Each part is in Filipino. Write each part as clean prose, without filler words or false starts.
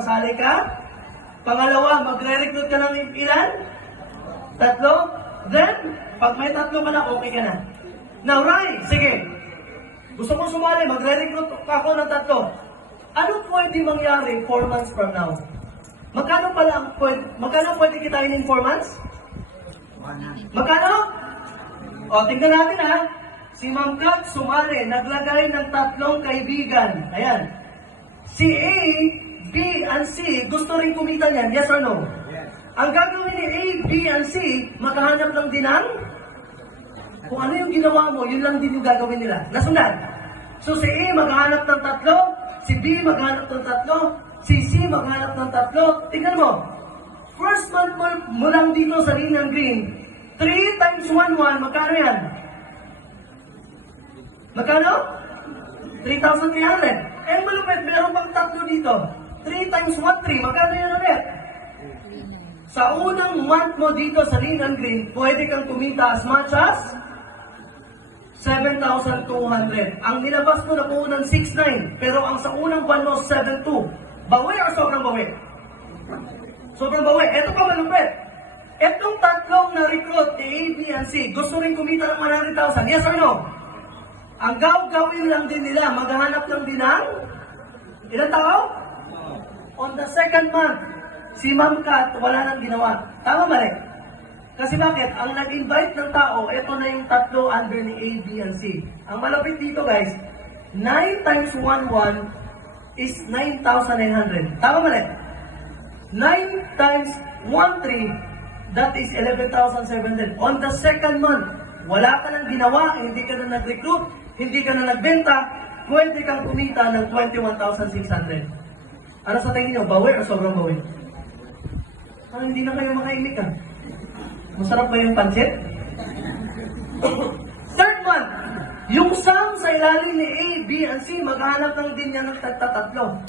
sasali ka. Pangalawa, magre-recruit ka ng ilan? 3. Then, pag may 3 ka na, okay ka na. Now, Rai, sige. Gusto ko sumali, magre-recruit ako ng 3. Ano pwede mangyari 4 months from now? Magkano pwede kitain in 4 months? Magkano? O, tingnan natin ha. Si Ma'am Kat sumali, naglagay ng 3 kaibigan. Ayan. Si A, B, and C, gusto rin kumita niyan, yes or no? Yes. Ang gagawin ni A, B, and C, makahanap lang din ng kung ano yung ginawa mo, yun lang din yung gagawin nila. Nasundan? So si A maghahanap ng 3, si B maghahanap ng 3, si C maghahanap ng 3. Tingnan mo, first month mo lang dito sa Lean and Green, 3 times 1, magkano yan? Magkano? 3,300. Eh, malupit, meron pang 3 dito. 3 times 1, 3. Magkano yan ulit? Sa unang month mo dito sa Lean and Green, pwede kang kumita as much as 7,200. Ang nilabas mo na po unang 6,900. Pero ang sa unang buwan mo, 7,200. Bawi o sobrang bawi? Sobrang bawi. Ito pa malupit. Etong 3 na recruit, ni A, B, and C, gusto rin kumita ng 100,000. Yes or no? Ang gawin lang din nila, maghahanap lang din ng ilang tao? On the second month, si Ma'am Kat wala nang ginawa. Tama mali? Kasi bakit? Ang nag-invite ng tao, ito na yung 3 under ni A, B, and C. Ang malapit dito guys, 9 times 1, 1 is 9,900. Tama mali? 9 times 1, 3, that is 11,700. On the second month, wala ka nang ginawa, hindi ka na nag-recruit, hindi ka na nagbenta, pwede kang kumita ng 21,600. Ano sa tingin nyo? Bawi o sobrang bawi? Hindi na kayo makaimik ha? Masarap ba yung pancit? Third month, yung sum sa ilalim ni A, B, and C, maghanap lang din yan ng tagtatatlo.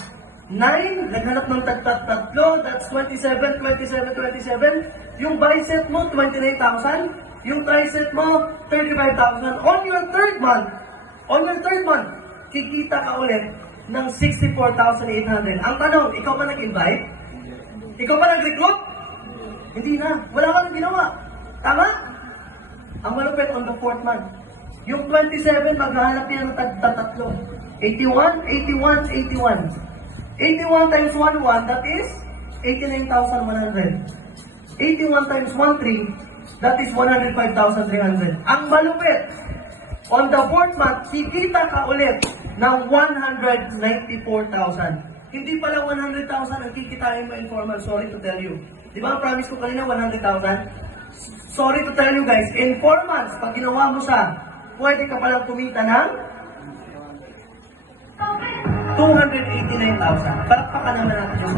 9, naghanap ng tagtatatlo, that's 27, 27, 27. Yung bicep mo, 29,000. Yung tricep mo, 35,000. On your third month, kikita ka ulit ng 64,800. Ang tanong, ikaw ba nag-invite? Ikaw ba nag-recruit? Hindi na. Wala ka nang ginawa. Tama? Ang malupit on the 4th month. Yung 27, maghahanap yan ng tagtatatlo. 81, 81, 81. 81 times 1, 1, that is 89,100. 81 times 1, 3, that is 105,300. Ang malupit, on the 4th month, kikita ka ulit ng 194,000. Hindi pala 100,000 ang kikitain mo informal, sorry to tell you. Di ba ang promise ko kanina 100,000? Sorry to tell you guys, in 4 months, pag ginawa mo sa, pwede ka palang kumita ng 289,000. Palakpakan naman natin yung